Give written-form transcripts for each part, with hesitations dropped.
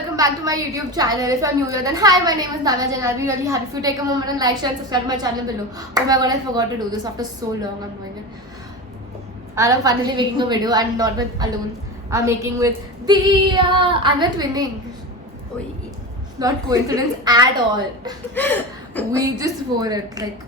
welcome back to my YouTube channel. If you're new here, then hi, my name is Navya and I'll be really happy if you take a moment and like, share and subscribe to my channel below. Oh my god, I forgot to do this after so long. I'm doing it. And I'm finally making a video and not with alone. I'm making with Diya and we're twinning. Not coincidence at all. We just wore it like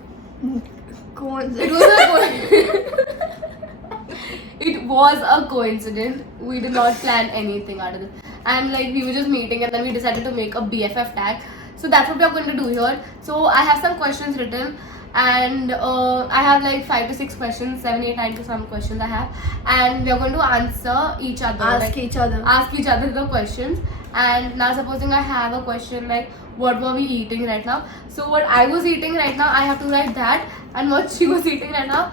it was a coincidence. We did not plan anything out of this. And like we were just meeting and then we decided to make a BFF tag. So that's what we are going to do here. So I have some questions written and I have like 5 to 6 questions, 7, 8, 9 to some questions I have. And we are going to answer each other. Ask each other the questions. And now supposing I have a question like what were we eating right now? So what I was eating right now, I have to write that. And what she was eating right now,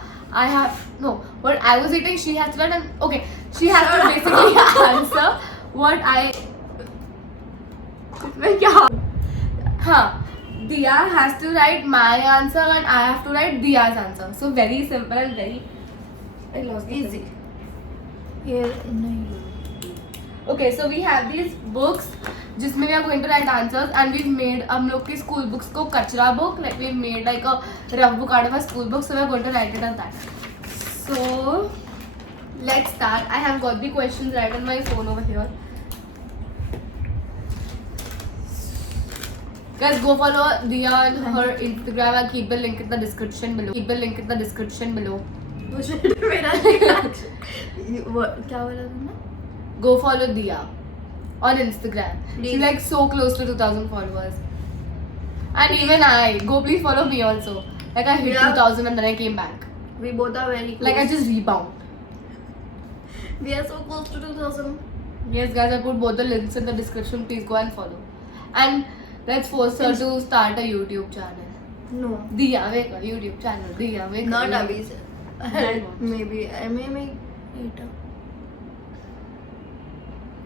what I was eating, she has to write. And okay, she has to basically answer what I. Diya has to write my answer and I have to write Diya's answer. So very simple and very. I lost the easy. Here, okay, so we have these books जिसमें we are going to write answers and we've made हम लोग की school books को कचरा book, like we've made like a rough book out of a school book, so we are going to write it on that. So let's start. I have got the questions right on my phone over here. Guys, go follow Diya on her Instagram. I'll keep the link in the description below. क्या बोला तुमने? Go follow Diya on Instagram. Please. She's like so close to 2,000 followers. And even go please follow me also. Like I hit 2,000 and then I came back. We both are very close. Like I just rebound. We are so close to 2,000. Yes guys, I put both the links in the description. Please go and follow. And let's force her to start a YouTube channel. No. Diya, make a YouTube channel. Diya, make Not a Abhi. Maybe I may make later.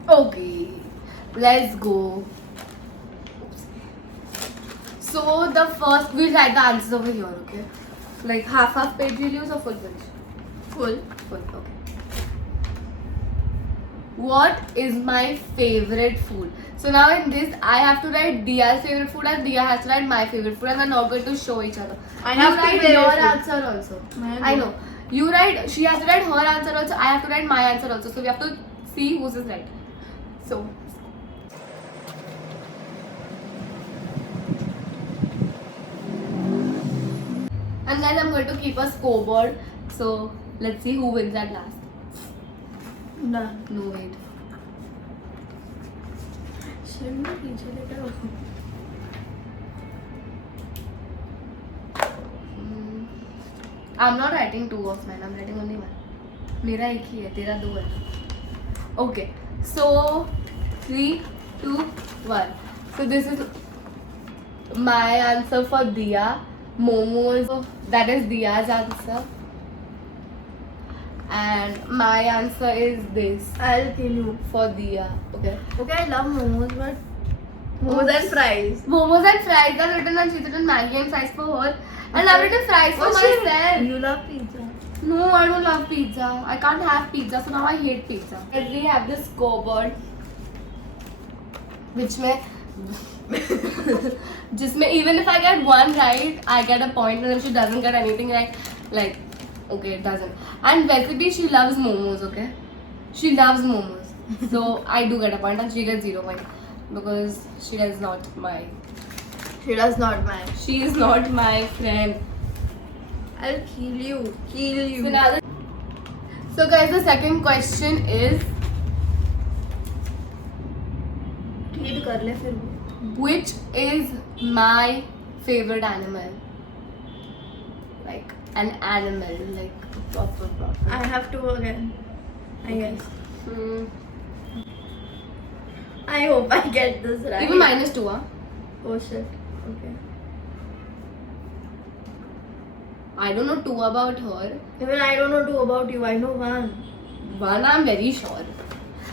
Okay, let's go. So the first, we'll write the answers over here, okay? Like half page we'll use or full page? Full. Okay. What is my favorite food? So now in this, I have to write Diya's favorite food and Diya has to write my favorite food and we're not going to show each other. I You have to write favorite your food. answer also. I know. You write, she has to write her answer also, I have to write my answer also. So we have to see whose is right. So and guys, I'm going to keep a scoreboard. So let's see who wins at last. Done. No wait. I'm not writing 2 of mine. I'm writing only 1. मेरा एक ही है, तेरा 2 है. Okay. So 3, 2, 1. So this is my answer for Diya. Momos. That is Diya's answer. And my answer is this I'll kill you. for Diya. Okay. Okay, I love momos, but momos and fries. Momos and fries are written and she's written Maggi and fries for her. And I've written fries for myself. You love pizza. No, I don't love pizza. I can't have pizza, so now I hate pizza. We have this scoreboard, which जिसमें even if I get 1 right, I get a point, and if she doesn't get anything right, like okay, it doesn't. And basically, she loves momos. Okay, she loves momos, so I do get a point, and she gets 0 point because she is not my. She does not mind. She is not my friend. I'll kill you. So guys, the second question is, Read कर ले फिर. which is my favorite animal? Like an animal, like proper. I have to again. I guess. I hope I get this right. Even -2, huh? Oh shit. Okay. I don't know 2 about her. Even I don't know 2 about you. I know 1. 1 I'm very sure.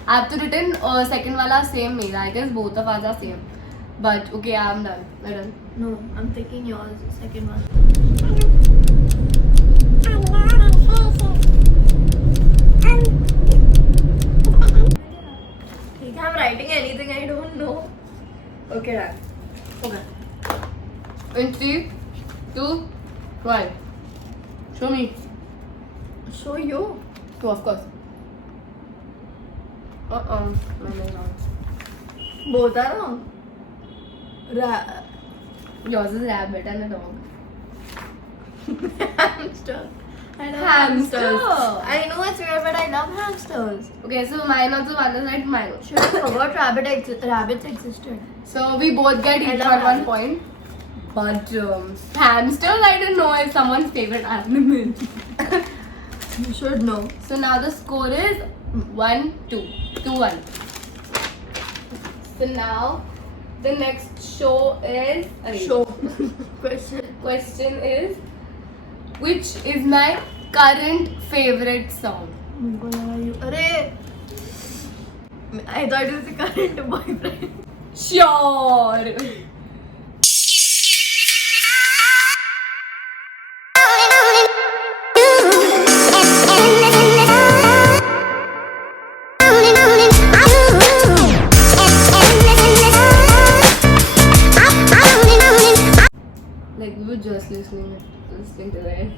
I have to written second wala same mera. I guess both of us are same. But okay, I'm done. We're done. No, I'm taking yours. Second one. ठीक है, हम writing anything I don't know. Okay, done. Okay. In 3, 2, 1. Show me. Show you. Oh, of course. No. Both are wrong. Yours is rabbit and a dog. Hamster. I love Hamster. hamsters. I know it's weird, but I love hamsters. Okay, so mine also one is right, mine also. Should I forgot rabbits existed. So we both get I each love one rabbits. point. But hamsters, I don't know, is someone's favorite animal. You should know. So now the score is 1-2. 2-1. So now the next show is Show. Question is, which is my current favorite song? Arey! I thought it was the current boyfriend. Sure. Like we were just listening to that.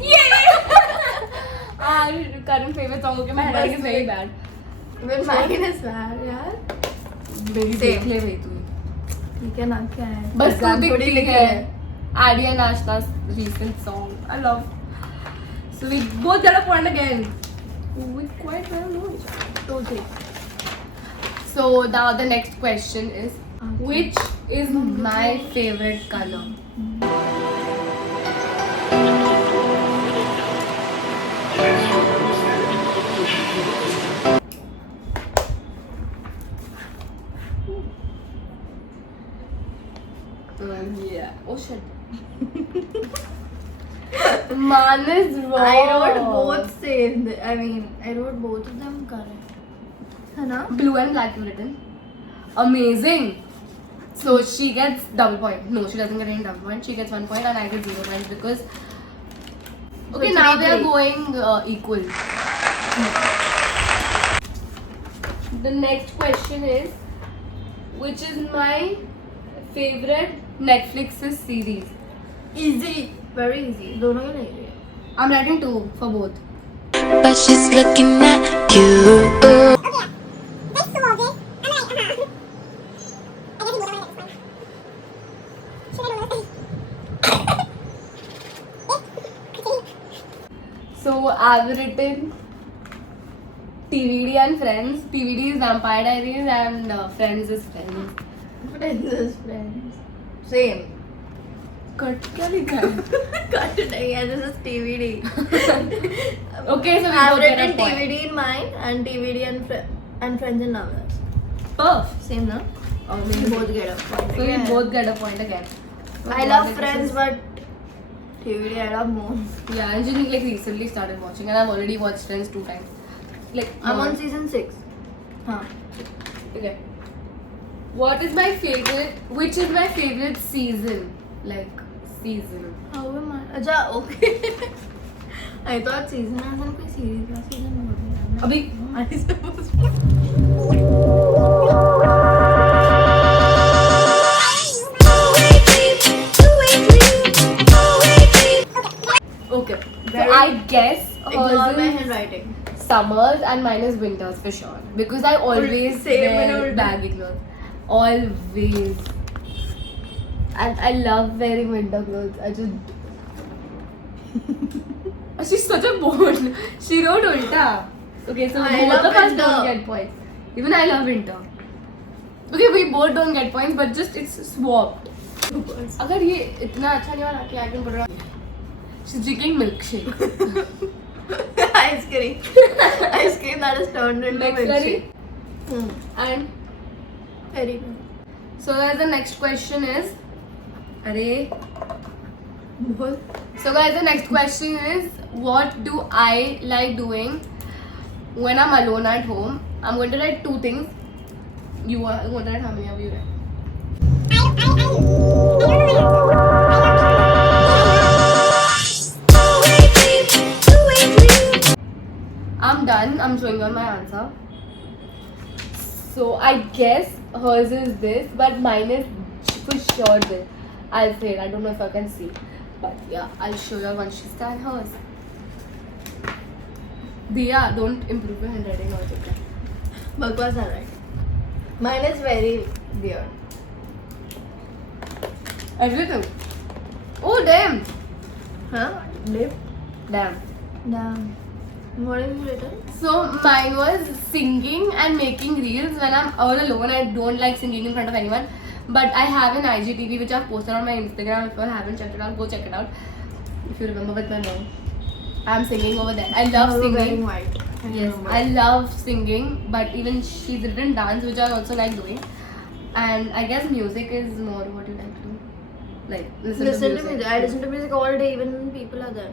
Yeah. Our current favorite song. Okay, my handwriting is very bad. When mine is bad, यार. मेरी Same. देख ले भाई तू. ठीक है ना क्या है? बस तू Exam दिखती थोड़ी लिखे है. हैं. Adia Nashta's recent song. I love. So we both get a point again. We quite well know each other. Okay. So now the next question is, which is my favorite color? Yeah. Oh shit. Man is wrong. I wrote both same. I mean, I wrote both of them correct. है ना? Blue and black you written. Amazing. So she gets double point. No, she doesn't get any double point. She gets 1 point and I get 0 points because. Okay, So now they are 3-3. going equal. The next question is, which is my favorite Netflix's series? Easy. Very easy. दोनों के लिए. I'm writing 2 for both. But she's looking at you. So I've written TVD and Friends. TVD is Vampire Diaries and Friends is Friends. Friends is friends. Same. Cut क्या लिखा है? Cut नहीं है. This is TVD. Okay, so we I've both get a written point. TVD in mine and TVD and friends in others. Perf. Same, no? Amazing. We both get a point. So we again. both get a point again. I love Friends, but TVD I love more. Yeah, Anjali like recently started watching, and I've already watched Friends 2 times. Like I'm on more. season 6. Huh. Okay. What is my favorite? Which is my favorite season? Like season. How am I? Acha, okay. I thought season as in कोई series का season होगा. अभी I suppose. okay. So Very- I guess Ignore my hers is handwriting. summers and mine is winters for sure because I always Same wear and baggy clothes. Always. And I love wearing winter clothes. I just. She's such a bold. She wrote ulta. Okay, so I both love of us winter. don't get points. Even I love winter. Okay, we both don't get points, but just it's swapped. अगर ये इतना अच्छा नहीं बना कि I can put it on. She's drinking milkshake. Ice cream. Ice cream that is turned into Next milkshake. very. And Very good. so guys, the next question is. Arey. बोल. So guys, the next question is, what do I like doing when I'm alone at home? I'm going to write 2 things. You are going to write how many of you write? I'm done. I'm showing you all my answer. So I guess hers is this, but mine is for sure this. I'll say it. I don't know if I can see, but yeah, I'll show you once she's done hers. Diya, don't improve your handwriting or something. Bakwas alright. Mine is very weird. Everything. Oh damn! Huh? Lip? Damn. Damn. What have you written? So mine was singing and making reels when I'm all alone. I don't like singing in front of anyone. But I have an IGTV which I've posted on my Instagram. If you haven't checked it out, go check it out. If you remember with my mom. I'm singing over there. I love You were wearing singing. white. Yes, I love singing. But even she's written dance, which I also like doing. And I guess music is more what you like to do. Like listen to music. I listen to music all day, even when people are there.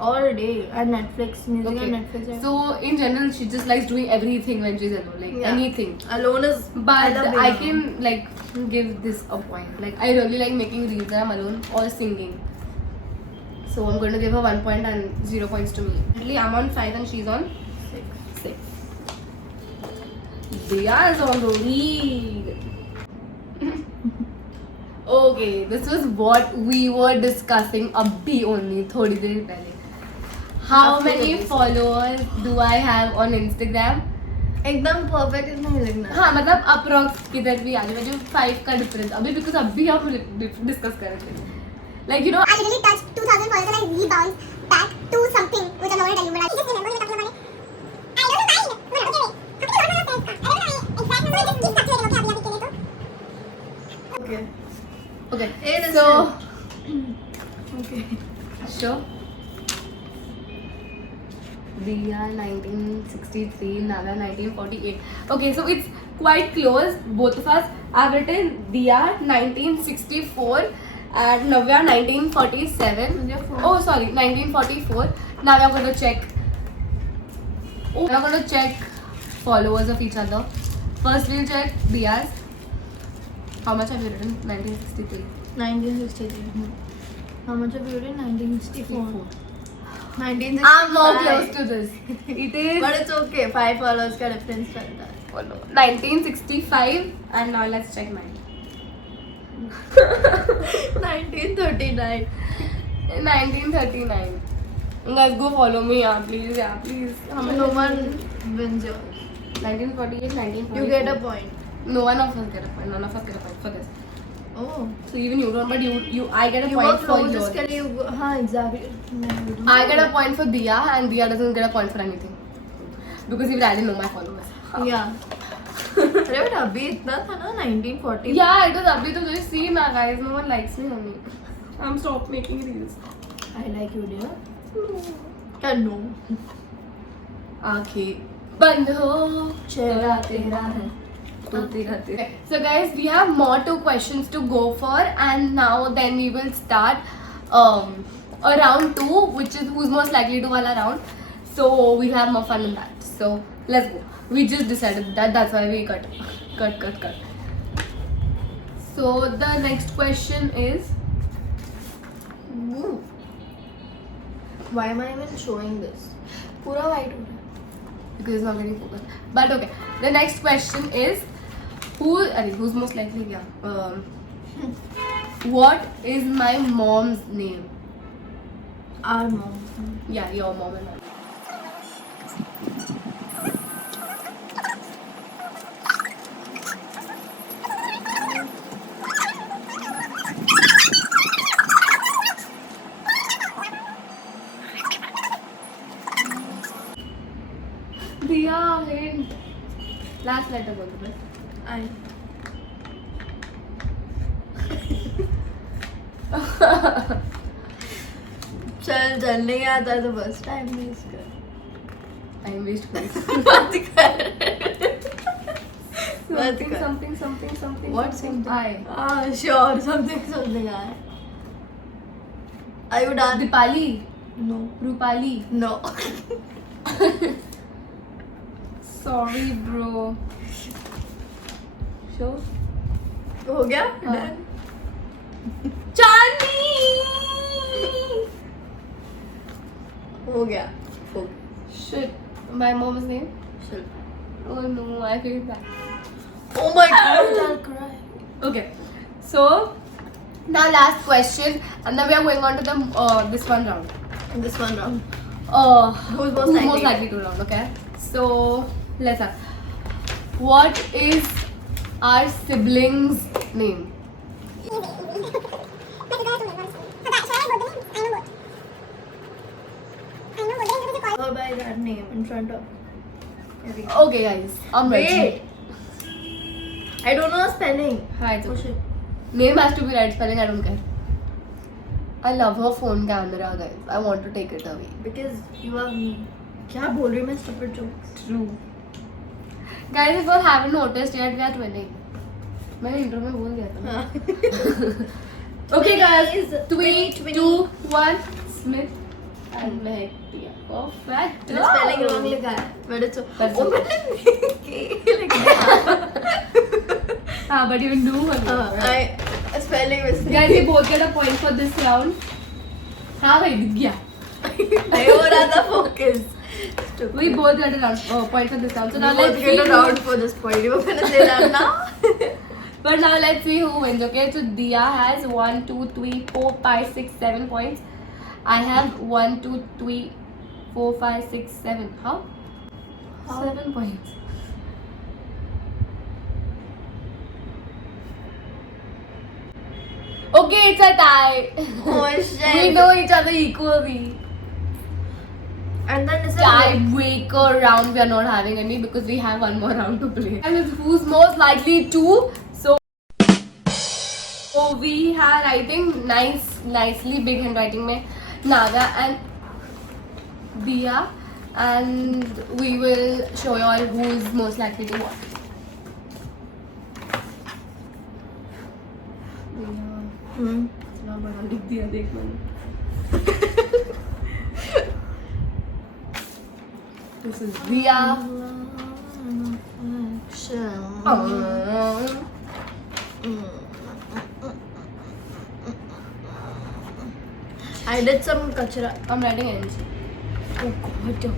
All day. And Netflix. Music Okay. and Netflix. Yeah. So in general, she just likes doing everything when she's alone, like Yeah. anything. Alone is. But love being I alone. can like give this a point. Like I really like making reels when I'm alone or singing. So I'm going to give her 1 point and 0 points to me. Actually, I'm on 5 and she's on 6. Diya is on the lead. Okay, this was what we were discussing abhi only थोड़ी देर पहले. How many followers do I have on Instagram? एकदम perfect नहीं लगना. हाँ मतलब approx किधर भी आ जाए जो 5 का डिफरेंस अभी बिकॉज अभी हम डिस्कस कर रहे थे like you know I literally touched 2,000 followers and I rebounced back to something which I'm not going to tell you, but I just remember we were talking about it. I don't know why. No, okay, wait. How come you don't know the I don't know exact number. Just keep calculating. Okay, अभी के लिए तो. Okay. okay It is so Okay. sure Diya 1963 Nala 1948 okay so it's quite close both of us I've written Diya 1964 and Navya 1947 Your phone. oh sorry 1944 now we're going to check we're going to check followers of each other first we'll check Diya's how much have you written 1963 1963. How much have you written? 1964. 1964. I'm more close to this it is But it's okay. 5 followers का difference चलता है. oh no 1965 and now let's check mine 1939. 1939 guys go follow me please No one wins yours. 1948 1944 You get a point. no one of us get a point none of us get a point for this Oh. so even you don't but you I get a You point were for close. yours इसके लिए you go. हाँ exactly. No, you don't. I get a point for Diya and Diya doesn't get a point for anything because even I didn't know my followers Yeah. अरे but अभी इतना था ना 1940. yeah it was abhi to just see na guys no one likes me honey I'm stop making reels I like you dear. No. आंखें बंद हो चेहरा तेरा है तू तेरा तेरा so guys we have more 2 questions to go for and now then we will start a round 2 which is who's most likely to win a round so we have more fun in that so let's go we just decided that's why we cut so the next question is Ooh. Why am I even showing this? पूरा white हो रहा है. because it's not very focused. But okay, the next question is who's most likely? Yeah. What is my mom's name? Our mom. Yeah, your mom and mine. Diya, hint. Last letter बोल दो बस. I. चल नहीं आता तो बस time waste कर. Time waste please. मत कर. Something. What something? I. Sure, something I. Are you done? Dipali. No. Rupali. No. Sorry, bro. Sure. हो गया? हाँ. Done. Chandi. हो गया. Shit. My mom's name? Shilpa. Oh no, I feel bad. Oh my god, I'll cry. Okay, so now last question, and then we are going on to the this one round. In this one round. Who's most likely? most likely to round? Okay, so let's have. What is our sibling's name? Go by that name in front of everyone. Okay, guys, I'm ready. Wait. I don't know the spelling. Hi, it's Oh okay. shit. Name has to be right spelling. I don't care. I love her phone camera, guys. I want to take it away. Because you are me. क्या बोल रही हूँ मैं stupid jokes. True. Guys, if you haven't noticed yet, we are twinning. मैंने intro में बोल दिया था. Okay, guys. 3, 2, 1. Smith and Mehtia. Perfect. मैंने spelling wrong लिखा है. मैंने तो That's ओ okay. मैंने लिख दिया. But you do one. I spelling mistake. Guys, we both get a point for this round. हाँ भाई दिख गया. नहीं हो रहा था focus. We both get a round, point for this round. So now Let's let's get see a round for this point. You gonna say that now? But now let's see who wins. Okay, so Dia has 1, 2, 3, 4, 5, 6, 7 points. I have 1, 2, 3, 4, 5, 6, 7. How? 7 points. Okay, it's a tie. Oh shit. We know each other equally. And then this is Tiebreaker round we are not having any because we have one more round to play. And it's who's most likely to. So we have writing nicely big handwriting में Naga and Dia, and we will show you all who's most likely to what. इतना बड़ा लिख दिया देख मैंने. This is Dia. I did some kachra. I'm writing NJ. Oh god.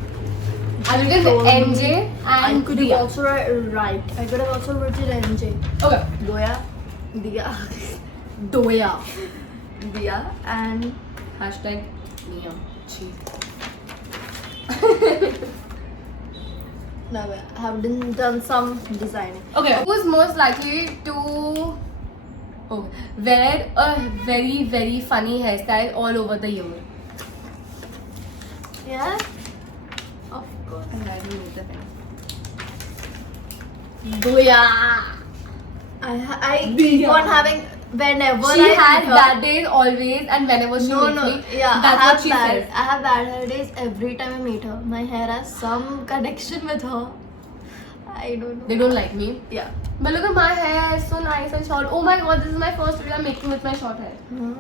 I written NJ I and could have Dia. also write. I could have also written NJ. Okay. Doya, Dia, Doya. Dia, and Hashtag Niyam. Cheese. now I have done some designing. Okay. Who's most likely to wear a very, very funny hairstyle all over the year? Yeah. Of course. I'm writing with the pen. Doya. I Dia. keep on having whenever She I has meet her- bad days always, and whenever she No, meets no, me, yeah, that's I have what she bad. says. I have bad hair days every time I meet her. My hair has some connection with her. I don't know. They don't like me. Yeah. But look at my hair, it's so nice and short. Oh my god, this is my first video I'm making with my short hair. Huh?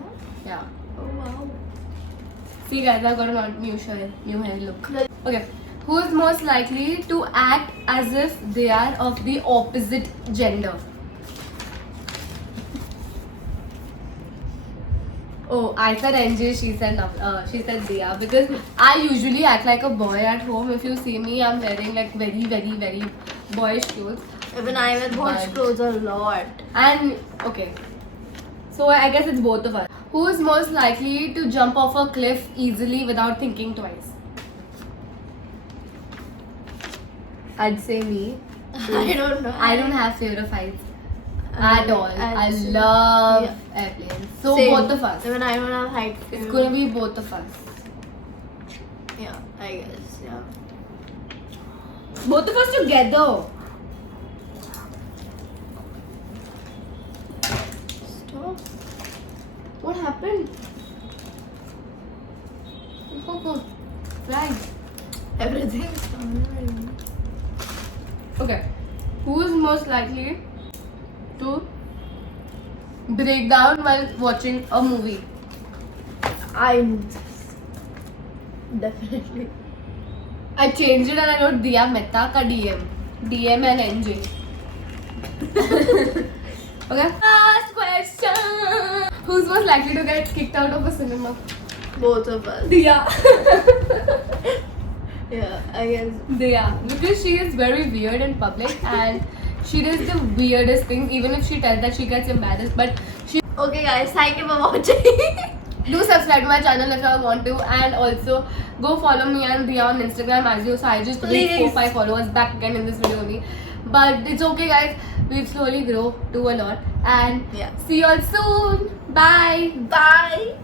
Yeah. Oh wow. See guys, I've got a new hair look. Okay. Who is most likely to act as if they are of the opposite gender? Oh, I said NJ, she said Dia, because I usually act like a boy at home. If you see me, I'm wearing like very, very, very boyish clothes. Even I wear boys But- clothes a lot. And okay, so I guess it's both of us. Who is most likely to jump off a cliff easily without thinking twice? I'd say me. I don't know. I don't have fear of heights at all. I'd I say- love yeah. airplanes. So Same. both of us. Even I don't have height. It's gonna be both of us. Yeah, I guess. Yeah. Both of us together. Stop. What happened? Oh, right. Everything's fine. Okay. Who is most likely to break down while watching a movie? Definitely. I changed it and I wrote Dia Mehta ka DM. DM and NJ. Okay. Last question. Who's most likely to get kicked out of a cinema? Both of us. Dia. Yeah, I guess. Yeah, because she is very weird in public and she does the weirdest things even if she tells that she gets embarrassed. But she Okay, guys, thank you for watching. do subscribe to my channel if you want to, and also go follow me and Diya on Instagram as you. So I just reached Please. 4-5 followers back again in this video only. But it's okay, guys. We've slowly grow to a lot, and Yeah. see you all soon. Bye. Bye.